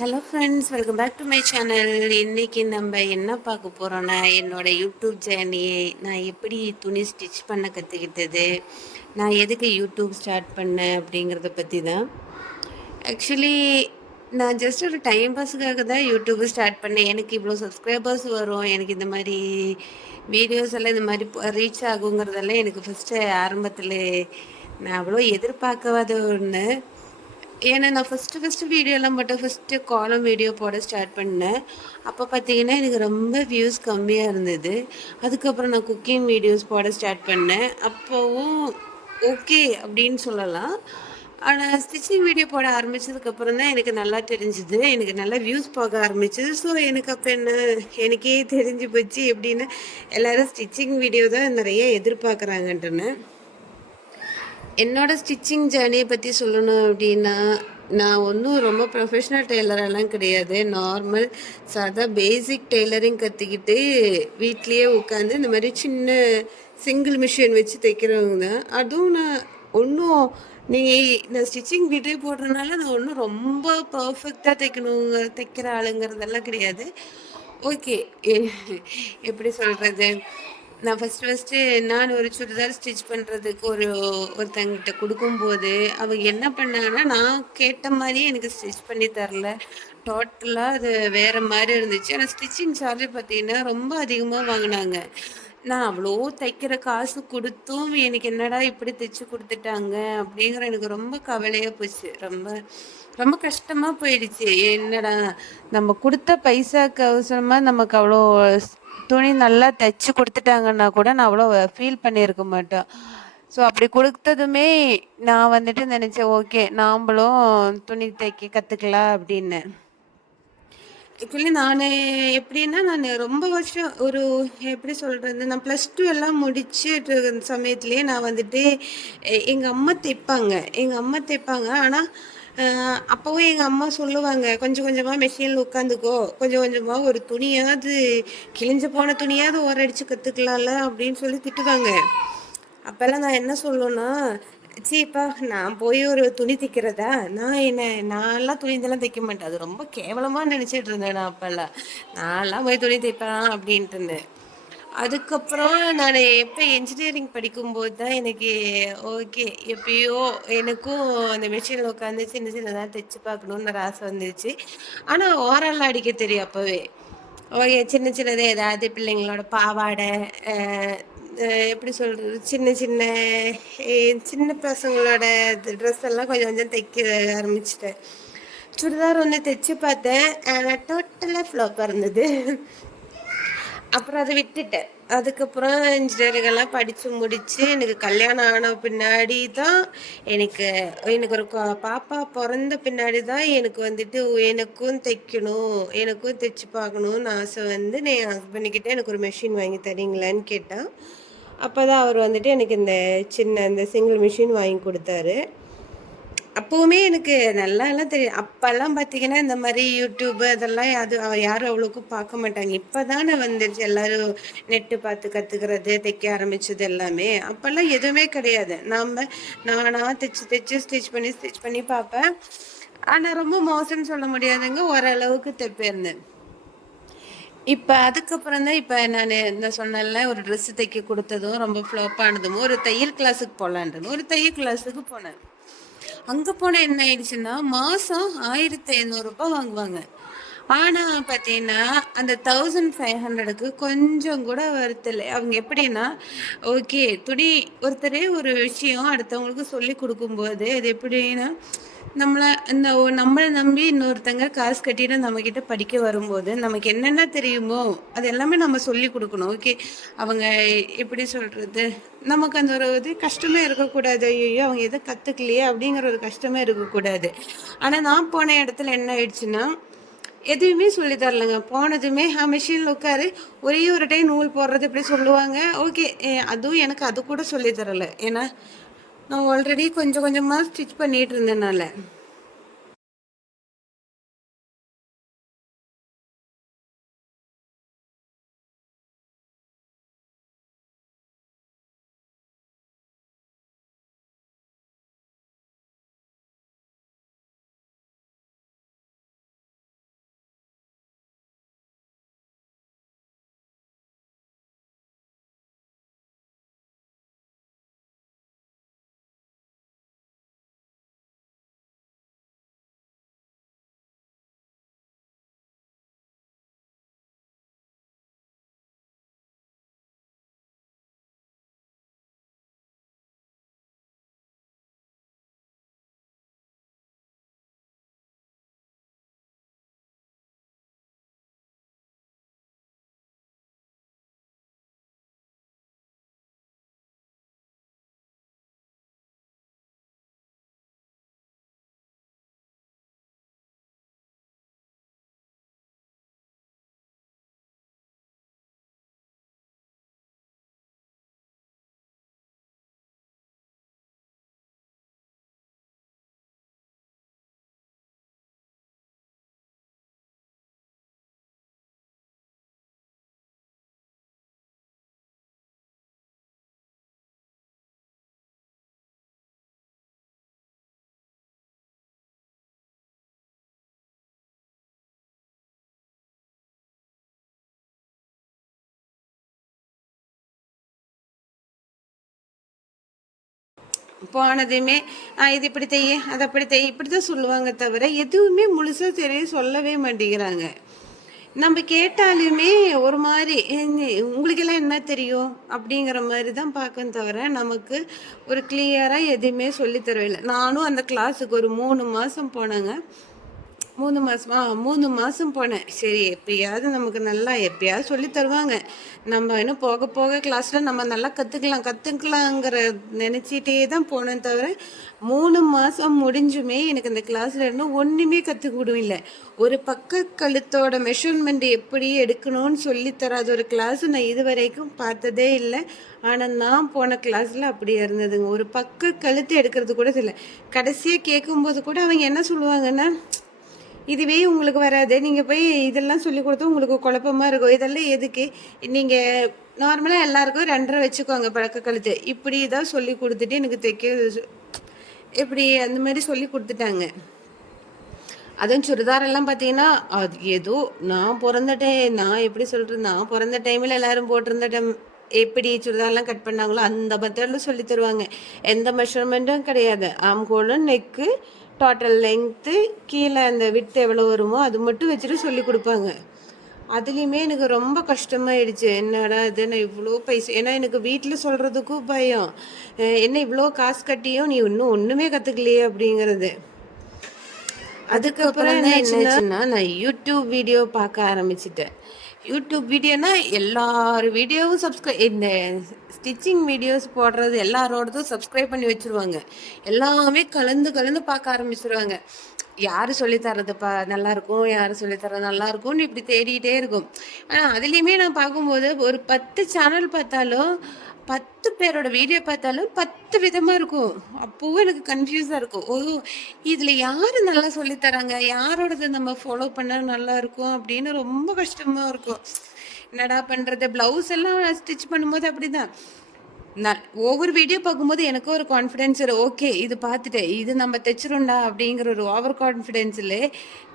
Hello friends, welcome back to my channel. இன்றைக்கி நம்ம என்ன பார்க்க போகிறோன்னா, என்னோடய யூடியூப் ஜேர்னியை நான் எப்படி துணி ஸ்டிச் பண்ண கற்றுக்கிட்டது, நான் எதுக்கு யூடியூப் ஸ்டார்ட் பண்ணேன் அப்படிங்கிறத பற்றி தான். ஆக்சுவலி நான் ஜஸ்ட் ஒரு டைம் பாஸுக்காக தான் யூடியூப் ஸ்டார்ட் பண்ணேன். எனக்கு இவ்வளோ சப்ஸ்கிரைபர்ஸ் வரும், எனக்கு இந்த மாதிரி வீடியோஸ் எல்லாம் இந்த மாதிரி ரீச் ஆகுங்கிறதெல்லாம் எனக்கு ஃபஸ்ட்டு ஆரம்பத்தில் நான் அவ்வளோ எதிர்பார்க்காத ஒன்று. ஏன்னா நான் ஃபஸ்ட்டு வீடியோலாம் மட்டும் ஃபஸ்ட்டு காலம் வீடியோ போட ஸ்டார்ட் பண்ணேன். அப்போ பார்த்தீங்கன்னா எனக்கு ரொம்ப வியூஸ் கம்மியாக இருந்தது. அதுக்கப்புறம் நான் குக்கிங் வீடியோஸ் போட ஸ்டார்ட் பண்ணேன். அப்போவும் ஓகே அப்படின்னு சொல்லலாம். ஆனால் ஸ்டிச்சிங் வீடியோ போட ஆரம்பித்ததுக்கப்புறம் தான் எனக்கு நல்லா தெரிஞ்சுது, எனக்கு நல்லா வியூஸ் போக ஆரம்பிச்சிது. ஸோ எனக்கு அப்போ என்ன எனக்கே தெரிஞ்சு போச்சு எப்படின்னா எல்லோரும் ஸ்டிச்சிங் வீடியோ தான் நிறைய எதிர்பார்க்குறாங்கன்ட்டுன்னு. என்னோடய ஸ்டிச்சிங் ஜேர்னியை பற்றி சொல்லணும் அப்படின்னா, நான் ஒன்றும் ரொம்ப ப்ரொஃபஷ்னல் டெய்லரெல்லாம் கிடையாது. நார்மல் சாதா பேசிக் டெய்லரிங் கற்றுக்கிட்டு வீட்லேயே உட்காந்து இந்த மாதிரி சின்ன சிங்கிள் மிஷின் வச்சு தைக்கிறவங்க தான். அதுவும் நான் ஒன்றும் நான் ஸ்டிச்சிங் வீடியோ போடுறதுனால நான் ஒன்றும் ரொம்ப பர்ஃபெக்டாக தைக்கிற ஆளுங்கிறதெல்லாம் கிடையாது. ஓகே, எப்படி சொல்கிறது, நான் ஃபஸ்ட்டு நான் ஒரு சுடிதார் ஸ்டிச் பண்ணுறதுக்கு ஒருத்தங்கிட்ட கொடுக்கும்போது அவங்க என்ன பண்ணாங்கன்னா, நான் கேட்ட மாதிரியே எனக்கு ஸ்டிச் பண்ணி தரல. டோட்டலாக அது வேறு மாதிரி இருந்துச்சு. ஆனால் ஸ்டிச்சிங் சார்ஜ் பார்த்தீங்கன்னா ரொம்ப அதிகமாக வாங்கினாங்க. நான் அவ்வளோ தைக்கிற காசு கொடுத்தும் எனக்கு என்னடா இப்படி தைச்சு கொடுத்துட்டாங்க அப்படிங்கிற எனக்கு ரொம்ப கவலையாக போச்சு. ரொம்ப ரொம்ப கஷ்டமாக போயிடுச்சு. என்னடா நம்ம கொடுத்த பைசாக்கு அவசரமாக நமக்கு அவ்வளோ துணி நல்லா தைச்சு கொடுத்துட்டாங்கன்னா கூட நான் அவ்வளோ ஃபீல் பண்ணியிருக்க மாட்டேன். ஸோ அப்படி கொடுத்ததுமே நான் வந்துட்டு நினச்சேன், ஓகே நாம்ளும் துணி தைக்க கற்றுக்கலாம் அப்படின்னு. ஆக்சுவலி நான் எப்படின்னா, நான் ரொம்ப வருஷம் எப்படி சொல்கிறது, நான் +2 எல்லாம் முடிச்சுட்டு சமயத்துலேயே நான் வந்துட்டு எங்கள் அம்மா தைப்பாங்க. ஆனால் அப்போவும் எங்கள் அம்மா சொல்லுவாங்க, கொஞ்சம் கொஞ்சமாக மெஷினில் உட்காந்துக்கோ, கொஞ்சம் கொஞ்சமாக ஒரு துணியாவது கிழிஞ்சு போன துணியாவது ஓரடிச்சு கற்றுக்கலாம்ல அப்படின்னு சொல்லி திட்டுவாங்க. அப்போல்லாம் நான் என்ன சொல்லுவேன்னா, சீப்பா நான் போய் ஒரு துணி தைக்கிறதா, நான்லாம் துணி இதெல்லாம் தைக்க மாட்டேன், அது ரொம்ப கேவலமாக நினச்சிட்டு இருந்தேன். நான் அப்போல்லாம் நான்லாம் போய் துணி தைப்பேன் அப்படின்ட்டு இருந்தேன். அதுக்கப்புறம் நான் எப்போ இன்ஜினியரிங் படிக்கும்போது தான் எனக்கு ஓகே எப்பயோ எனக்கும் அந்த மிஷினில் உட்காந்து சின்ன சின்னதாக தைச்சு பார்க்கணுன்னு ஒரு ஆசை வந்துச்சு. ஆனால் ஓரல் அடிக்க தெரியும் அப்போவே. சின்ன சின்னது ஏதாவது பிள்ளைங்களோட பாவாடை, எப்படி சொல்கிறது, சின்ன சின்ன சின்ன பசங்களோட ட்ரெஸ் எல்லாம் கொஞ்சம் கொஞ்சம் தைக்க ஆரம்பிச்சிட்டேன். சுடிதார் ஒன்று தைச்சு பார்த்தேன், ஆனால் டோட்டலாக ஃப்ளாப்பாக இருந்தது. அப்புறம் அதை விட்டுட்டேன். அதுக்கப்புறம் இன்ஜினியரிங்கெல்லாம் படித்து முடித்து எனக்கு கல்யாணம் ஆன பின்னாடி தான் எனக்கு எனக்கு ஒரு பாப்பா பிறந்த பின்னாடி தான் எனக்கு வந்துட்டு எனக்கும் தைக்கணும், எனக்கும் தைச்சு பார்க்கணுன்னு ஆசை வந்து நான் என் ஹஸ்பண்டுக்கிட்ட எனக்கு ஒரு மெஷின் வாங்கி தரீங்களான்னு கேட்டேன். அப்போ தான் அவர் வந்துட்டு எனக்கு இந்த சிங்கிள் மிஷின் வாங்கி கொடுத்தாரு. அப்போவுமே எனக்கு நல்லாலாம் தெரியும். அப்போல்லாம் பார்த்தீங்கன்னா இந்த மாதிரி யூடியூப் அதெல்லாம் யாரும் அவ்வளோக்கும் பார்க்க மாட்டாங்க. இப்போ தானே வந்துருச்சு எல்லோரும் நெட்டு பார்த்து கற்றுக்கிறது, தைக்க ஆரம்பிச்சது எல்லாமே. அப்போல்லாம் எதுவுமே கிடையாது. நானாக தைச்சு ஸ்டிச் பண்ணி பார்ப்பேன். ஆனால் ரொம்ப மோசம்னு சொல்ல முடியாதுங்க, ஓரளவுக்கு தைப்பேன். இப்போ அதுக்கப்புறம் தான் இப்போ நான் சொன்னேன்ல, ஒரு ட்ரெஸ்ஸு தைக்க கொடுத்ததும் ரொம்ப ஃப்ளாப் ஆனதும் ஒரு தையல் கிளாஸுக்கு போகலான்றது ஒரு தையல் கிளாஸுக்கு போனேன். அங்கே போனால் என்ன ஆயிடுச்சுன்னா, மாதம் 1500 வாங்குவாங்க. ஆனால் பார்த்தீங்கன்னா அந்த 1500க்கு கொஞ்சம் கூட வருத்தில்லை. அவங்க எப்படின்னா, ஓகே துணி ஒருத்தரே ஒரு விஷயம் அடுத்தவங்களுக்கு சொல்லி கொடுக்கும்போது அது எப்படின்னா, நம்மளை நம்பி இன்னொருத்தங்க காசு கட்டிட்டு நம்மக்கிட்ட படிக்க வரும்போது நமக்கு என்னென்ன தெரியுமோ அது எல்லாமே நம்ம சொல்லி கொடுக்கணும். ஓகே, அவங்க எப்படி சொல்கிறது, நமக்கு அந்த ஒரு இது கஷ்டமே இருக்கக்கூடாது. ஐயோ அவங்க எதை கற்றுக்கலையே அப்படிங்கிற ஒரு கஷ்டமே இருக்கக்கூடாது. ஆனால் நான் போன இடத்துல என்ன ஆயிடுச்சுன்னா, எதுவுமே சொல்லி தரலைங்க. போனதுமே மிஷினில் உட்காரு, ஒரே ஒரு டைம் நூல் போடுறது இப்படி சொல்லுவாங்க. ஓகே, அதுவும் எனக்கு அது கூட சொல்லி தரலை. ஏன்னா நான் ஆல்ரெடி கொஞ்சம் கொஞ்சமாக ஸ்டிச் பண்ணிகிட்டு இருந்தேனால. போனதுமே இது இப்படி தைய அதை அப்படி தைய இப்படி தான் சொல்லுவாங்க தவிர எதுவுமே முழுசாக தெரிய சொல்லவே மாட்டேங்கிறாங்க. நம்ம கேட்டாலுமே ஒரு மாதிரி உங்களுக்கெல்லாம் என்ன தெரியும் அப்படிங்கிற மாதிரி தான் பார்க்கணும் தவிர நமக்கு ஒரு கிளியராக எதுவுமே சொல்லித்தரவில்லை. நானும் அந்த கிளாஸுக்கு ஒரு 3 மாதம் போனேங்க. 3 மாதமா 3 மாதம் போனேன். சரி எப்பயாவது நமக்கு நல்லா எப்பயாவது சொல்லி தருவாங்க. நம்ம இன்னும் போக போக கிளாஸில் நம்ம நல்லா கற்றுக்கலாங்கிற நினச்சிட்டே தான் போனேன் தவிர 3 மாதம் முடிஞ்சுமே எனக்கு அந்த கிளாஸில் இன்னும் ஒன்றுமே கற்றுக்கூடும் இல்லை. ஒரு பக்க கழுத்தோட மெஷர்மெண்ட் எப்படி எடுக்கணும்னு சொல்லி தராத ஒரு கிளாஸ் நான் இது வரைக்கும் பார்த்ததே இல்லை. ஆனால் நான் போன கிளாஸில் அப்படியே இருந்ததுங்க. ஒரு பக்க கழுத்து எடுக்கிறது கூட தெரியல. கடைசியாக கேட்கும்போது கூட அவங்க என்ன சொல்லுவாங்கன்னா, இதுவே உங்களுக்கு வராது, நீங்கள் போய் இதெல்லாம் சொல்லி கொடுத்தா உங்களுக்கு குழப்பமாக இருக்கும், இதெல்லாம் எதுக்கு, நீங்கள் நார்மலாக எல்லாருக்கும் 2.5 வச்சுக்கோங்க பழக்க கழுத்து, இப்படி தான் சொல்லி கொடுத்துட்டு எனக்கு தைக்க இப்படி அந்த மாதிரி சொல்லி கொடுத்துட்டாங்க. அதுவும் சுடிதாரெல்லாம் பார்த்தீங்கன்னா அது ஏதோ நான் எப்படி சொல்கிறது, நான் பிறந்த டைமில் எல்லோரும் போட்டிருந்த டைம் எப்படி சுடிதார்லாம் கட் பண்ணாங்களோ அந்த மெத்தடில் சொல்லி தருவாங்க. எந்த மெஷர்மெண்ட்டும் கிடையாது. ஆம்கோலும் நெக்கு டோட்டல் லெங்க்த்து கீழே அந்த விட்டு எவ்வளோ வருமோ அது மட்டும் வச்சுட்டு சொல்லி கொடுப்பாங்க. அதுலேயுமே எனக்கு ரொம்ப கஷ்டமாயிடுச்சு. என்னடா இது, நான் இவ்வளோ பைசா, ஏன்னா எனக்கு வீட்டில் சொல்கிறதுக்கும் பயம், என்ன இவ்வளோ காசு கட்டியும் நீ இன்னும் ஒன்றுமே கற்றுக்கலையே அப்படிங்கிறது. அதுக்கப்புறம் என்னாச்சுன்னா நான் யூடியூப் வீடியோ பார்க்க ஆரம்பிச்சிட்டேன். யூடியூப் வீடியோனா எல்லார் வீடியோவும் இந்த ஸ்டிச்சிங் வீடியோஸ் போடுறது எல்லாரோடதும் சப்ஸ்கிரைப் பண்ணி வச்சுருவாங்க. எல்லாமே கலந்து பார்க்க ஆரம்பிச்சிருவாங்க. யார் சொல்லித்தரதுப்பா நல்லாயிருக்கும், யார் சொல்லித்தரது நல்லாயிருக்கும்னு இப்படி தேடிகிட்டே இருக்கும். ஆனால் அதுலேயுமே நான் பார்க்கும்போது ஒரு 10 சேனல் பார்த்தாலும் 10 பேரோட வீடியோ பார்த்தாலும் 10 விதமாக இருக்கும். அப்போவும் எனக்கு கன்ஃபியூஸாக இருக்கும். இதில் யார் நல்லா சொல்லித்தராங்க, யாரோடது நம்ம ஃபாலோ பண்ணால் நல்லா இருக்கும் அப்படின்னு ரொம்ப கஷ்டமாக இருக்கும். என்னடா பண்ணுறது. ப்ளவுஸ் எல்லாம் ஸ்டிச் பண்ணும்போது அப்படி தான். ஒவ்வொரு வீடியோ பார்க்கும்போது எனக்கும் ஒரு கான்ஃபிடென்ஸ் ஓகே இது பார்த்துட்டேன், இது நம்ம தைச்சிரும்டா அப்படிங்கிற ஒரு ஓவர் கான்ஃபிடென்ஸில்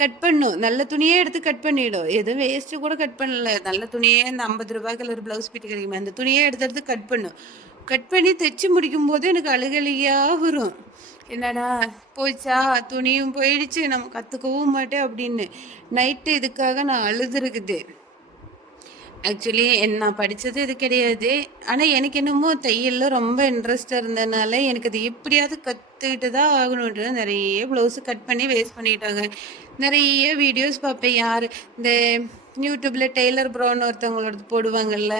கட் பண்ணும். நல்ல துணியே எடுத்து கட் பண்ணிவிடும். எதுவும் வேஸ்ட்டு கூட கட் பண்ணல. நல்ல துணியே இந்த 50 ரூபாய்க்கு ஒரு ப்ளவுஸ் பீட்டு கிடைக்குமே அந்த துணியே எடுத்து கட் பண்ணும். கட் பண்ணி தைச்சி முடிக்கும் போது எனக்கு அழுகலியாக வரும். என்னடா போயிச்சா, துணியும் போயிடுச்சு, நம்ம கற்றுக்கவும் மாட்டேன் அப்படின்னு நைட்டு இதுக்காக நான் அழுதுருக்குது. ஆக்சுவலி நான் படித்தது இது கிடையாது. ஆனால் எனக்கு என்னமோ தையலில் ரொம்ப இன்ட்ரெஸ்டாக இருந்ததுனால எனக்கு அது எப்படியாவது கற்றுக்கிட்டு தான் ஆகணுன்றது நிறைய ப்ளவுஸு கட் பண்ணி வேஸ்ட் பண்ணிட்டாங்க. நிறைய வீடியோஸ் பார்ப்பேன். யார் இந்த யூடியூப்பில் டெய்லர் ப்ரௌன் ஒருத்தவங்களோட போடுவாங்கள்ல,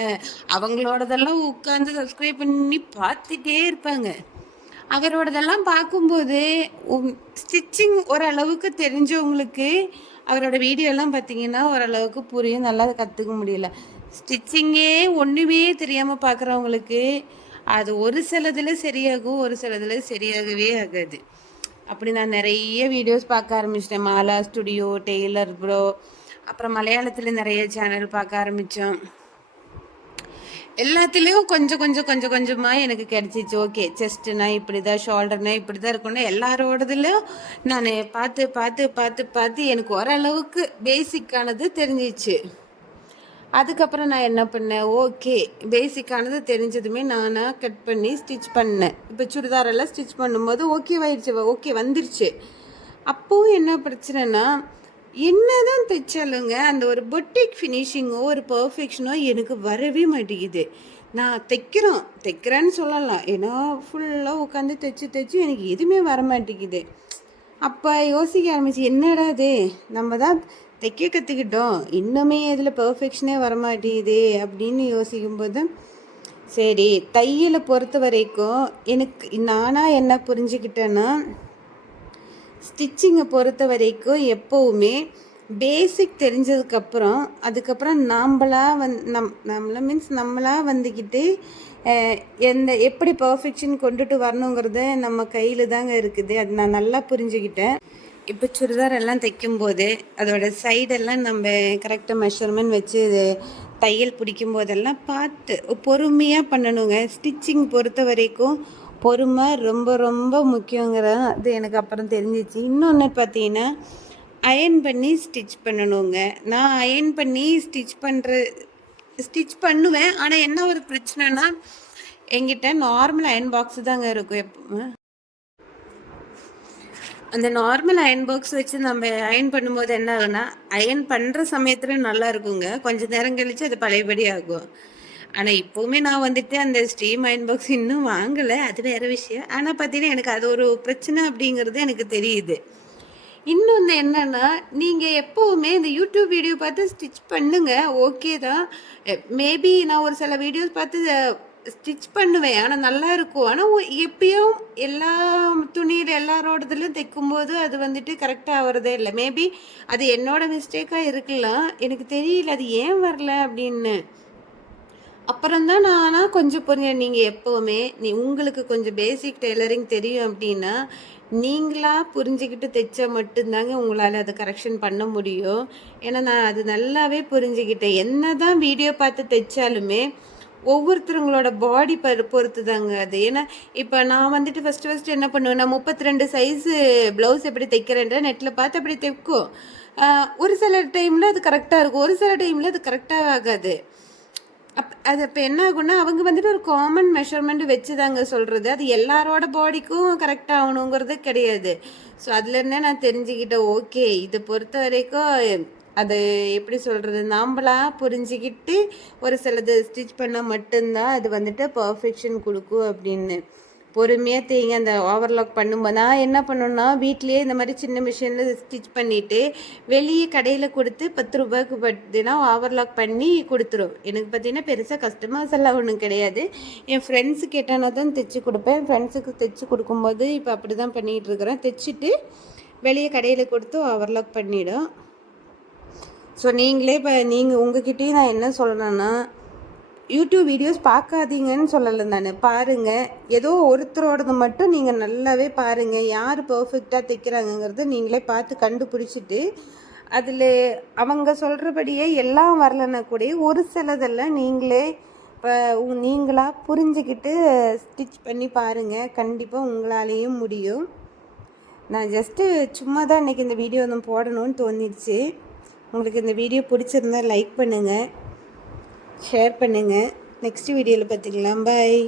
அவங்களோடதெல்லாம் உட்காந்து சப்ஸ்கிரைப் பண்ணி பார்த்துட்டே இருப்பாங்க. அவரோடதெல்லாம் பார்க்கும்போது ஸ்டிச்சிங் ஓரளவுக்கு தெரிஞ்சவங்களுக்கு அவரோட வீடியோலாம் பார்த்தீங்கன்னா ஓரளவுக்கு புரியும், நல்லா கற்றுக்க முடியல. ஸ்டிச்சிங்கே ஒன்றுமே தெரியாமல் பார்க்குறவங்களுக்கு அது ஒரு சிலதில் சரியாகும், ஒரு சிலதில் சரியாகவே ஆகாது. அப்படி நான் நிறைய வீடியோஸ் பார்க்க ஆரம்பிச்சிட்டேன். மாலா ஸ்டுடியோ, டெய்லர் ப்ரோ, அப்புறம் மலையாளத்தில் நிறைய சேனல் பார்க்க ஆரம்பித்தோம். எல்லாத்துலேயும் கொஞ்சமாக எனக்கு கிடச்சிச்சு. ஓகே செஸ்ட்டுனா இப்படி தான், ஷோல்டர்னா இப்படி தான் இருக்குன்னு எல்லாரோடதுலையும் நான் பார்த்து எனக்கு ஓரளவுக்கு பேசிக்கானது தெரிஞ்சிச்சு. அதுக்கப்புறம் நான் என்ன பண்ணேன், ஓகே பேசிக்கானது தெரிஞ்சதுமே நானாக கட் பண்ணி ஸ்டிச் பண்ணேன். இப்போ சுடிதாரெல்லாம் ஸ்டிச் பண்ணும்போது ஓகே வந்துருச்சு. அப்போவும் என்ன பிரச்சனைனா, என்னதான் தைச்சாலுங்க அந்த ஒரு பொட்டிக் ஃபினிஷிங்கோ ஒரு பர்ஃபெக்ஷனோ எனக்கு வரவே மாட்டேங்குது. நான் தைக்கிறேன்னு சொல்லலாம், ஏன்னா ஃபுல்லாக உட்காந்து தைச்சு எனக்கு எதுவுமே வர மாட்டேங்குது. அப்போ யோசிக்க ஆரம்பிச்சு, என்னடா அது நம்ம தான் தைக்க கற்றுக்கிட்டோம், இன்னுமே இதில் பர்ஃபெக்ஷனே வரமாட்டேங்குது அப்படின்னு யோசிக்கும்போது, சரி தையலை பொறுத்த வரைக்கும் எனக்கு நானாக என்ன புரிஞ்சுக்கிட்டேன்னா, ஸ்டிச்சிங்கை பொறுத்த வரைக்கும் எப்போவுமே பேசிக் தெரிஞ்சதுக்கப்புறம் அதுக்கப்புறம் நம்மளா வந்துக்கிட்டு எப்படி பர்ஃபெக்ஷன் கொண்டுட்டு வரணுங்கிறத நம்ம கையில் தாங்க இருக்குது. அது நான் நல்லா புரிஞ்சுக்கிட்டேன். இப்போ சுடிதார் எல்லாம் தைக்கும்போது அதோட சைடெல்லாம் நம்ம கரெக்டாக மெஷர்மெண்ட் வச்சு தையல் பிடிக்கும் போதெல்லாம் பார்த்து பொறுமையாக பண்ணணுங்க. ஸ்டிச்சிங் பொறுத்த வரைக்கும் பொறுமை ரொம்ப ரொம்ப முக்கியங்கிறது எனக்கு அப்புறம் தெரிஞ்சிச்சு. இன்னொன்று பார்த்தீங்கன்னா, அயர்ன் பண்ணி ஸ்டிச் பண்ணணுங்க. நான் அயர்ன் பண்ணி ஸ்டிச் பண்ணுவேன். ஆனால் என்ன ஒரு பிரச்சனைனா, என்கிட்ட நார்மல் அயன் பாக்ஸ் தாங்க இருக்கும் எப்பவுமே. அந்த நார்மல் அயன் பாக்ஸ் வச்சு நம்ம அயன் பண்ணும்போது என்ன ஆகுனா, அயன் பண்ணுற சமயத்தில் நல்லா இருக்குங்க, கொஞ்சம் நேரம் கழித்து அது பழையபடி ஆகும். ஆனால் இப்போவுமே நான் வந்துட்டு அந்த ஸ்டீம் அயன் பாக்ஸ் இன்னும் வாங்கலை, அது வேறு விஷயம். ஆனால் பார்த்தீங்கன்னா எனக்கு அது ஒரு பிரச்சனை அப்படிங்கிறது எனக்கு தெரியுது. இன்னொன்று என்னன்னா, நீங்கள் எப்போவுமே இந்த யூடியூப் வீடியோ பார்த்து ஸ்டிச் பண்ணுங்க, ஓகே தான். மேபி நான் ஒரு சில வீடியோஸ் பார்த்து ஸ்டிச் பண்ணுவேன், ஆனால் நல்லா இருக்கும். ஆனால் எப்பயும் எல்லா துணியில் எல்லாரோடதுலையும் தைக்கும்போது அது வந்துட்டு கரெக்டாக வரதே இல்லை. மேபி அது என்னோட மிஸ்டேக்காக இருக்கலாம், எனக்கு தெரியல அது ஏன் வரல அப்படின்னு. அப்புறம்தான் நானா கொஞ்சம் புரிஞ்சேன். நீங்கள் எப்போவுமே உங்களுக்கு கொஞ்சம் பேசிக் டெய்லரிங் தெரியும் அப்படின்னா, நீங்களா புரிஞ்சுக்கிட்டு தைச்சா மட்டும்தாங்க உங்களால் அதை கரெக்ஷன் பண்ண முடியும். ஏன்னா நான் அது நல்லாவே புரிஞ்சுக்கிட்டேன். என்ன தான் வீடியோ பார்த்து தைச்சாலுமே ஒவ்வொருத்தருங்களோட பாடி பொறுத்து தாங்க அது. ஏன்னா இப்போ நான் வந்துட்டு ஃபஸ்ட்டு என்ன பண்ணுவேன், நான் 32 சைஸு ப்ளவுஸ் எப்படி தைக்கிறேன்ற நெட்டில் பார்த்து அப்படி தைக்கும். ஒரு சில டைமில் அது கரெக்டாக இருக்கும், ஒரு சில டைமில் அது கரெக்டாக ஆகாது. அது இப்போ என்ன ஆகும்னா, அவங்க வந்துட்டு ஒரு காமன் மெஷர்மெண்ட் வச்சு தாங்க சொல்கிறது. அது எல்லாரோட பாடிக்கும் கரெக்டாக ஆகணுங்கிறது கிடையாது. ஸோ அதுலேருந்தே நான் தெரிஞ்சுக்கிட்டேன், ஓகே இதை பொறுத்த வரைக்கும் அது எப்படி சொல்கிறது, நாம்பளா புரிஞ்சுக்கிட்டு ஒரு சிலது ஸ்டிச் பண்ணால் மட்டும்தான் அது வந்துட்டு பர்ஃபெக்ஷன் கொடுக்கும் அப்படின்னு. பொறுமையாக தேங்க அந்த ஓவர்லாக் பண்ணும்போது நான் என்ன பண்ணணுன்னா, வீட்லேயே இந்த மாதிரி சின்ன மிஷினில் ஸ்டிச் பண்ணிவிட்டு வெளியே கடையில் கொடுத்து 10 ரூபாய்க்கு பார்த்தீங்கன்னா ஓவர்லாக் பண்ணி கொடுத்துரும். எனக்கு பார்த்தீங்கன்னா பெருசாக கஸ்டமர்ஸ் எல்லாம் ஒன்றும் கிடையாது. என் ஃப்ரெண்ட்ஸு கேட்டானா தான் தைச்சி கொடுப்பேன். என் ஃப்ரெண்ட்ஸுக்கு தைச்சி கொடுக்கும்போது இப்போ அப்படி தான் பண்ணிகிட்ருக்குறேன். தைச்சிட்டு வெளியே கடையில் கொடுத்து ஓவர்லாக் பண்ணிவிடும். ஸோ நீங்களே இப்போ உங்ககிட்டயும் நான் என்ன சொல்கிறேன்னா, யூடியூப் வீடியோஸ் பார்க்காதீங்கன்னு சொல்லலை நான், பாருங்கள். ஏதோ ஒருத்தரோடது மட்டும் நீங்கள் நல்லாவே பாருங்கள், யார் பர்ஃபெக்டாக தைக்கிறாங்கங்கிறத நீங்களே பார்த்து கண்டுபிடிச்சிட்டு அதில் அவங்க சொல்கிறபடியே எல்லாம் வரலன்னா கூட ஒரு சிலதெல்லாம் நீங்களே இப்போ நீங்களாக புரிஞ்சுக்கிட்டு ஸ்டிச் பண்ணி பாருங்கள், கண்டிப்பாக உங்களாலேயும் முடியும். நான் ஜஸ்ட்டு சும்மா தான் இன்றைக்கி இந்த வீடியோ வந்து போடணும்னு தோணிடுச்சு. உங்களுக்கு இந்த வீடியோ பிடிச்சிருந்தா லைக் பண்ணுங்கள், ஷேர் பண்ணுங்கள். நெக்ஸ்ட் வீடியோவில் பார்த்துக்கலாம். பாய்.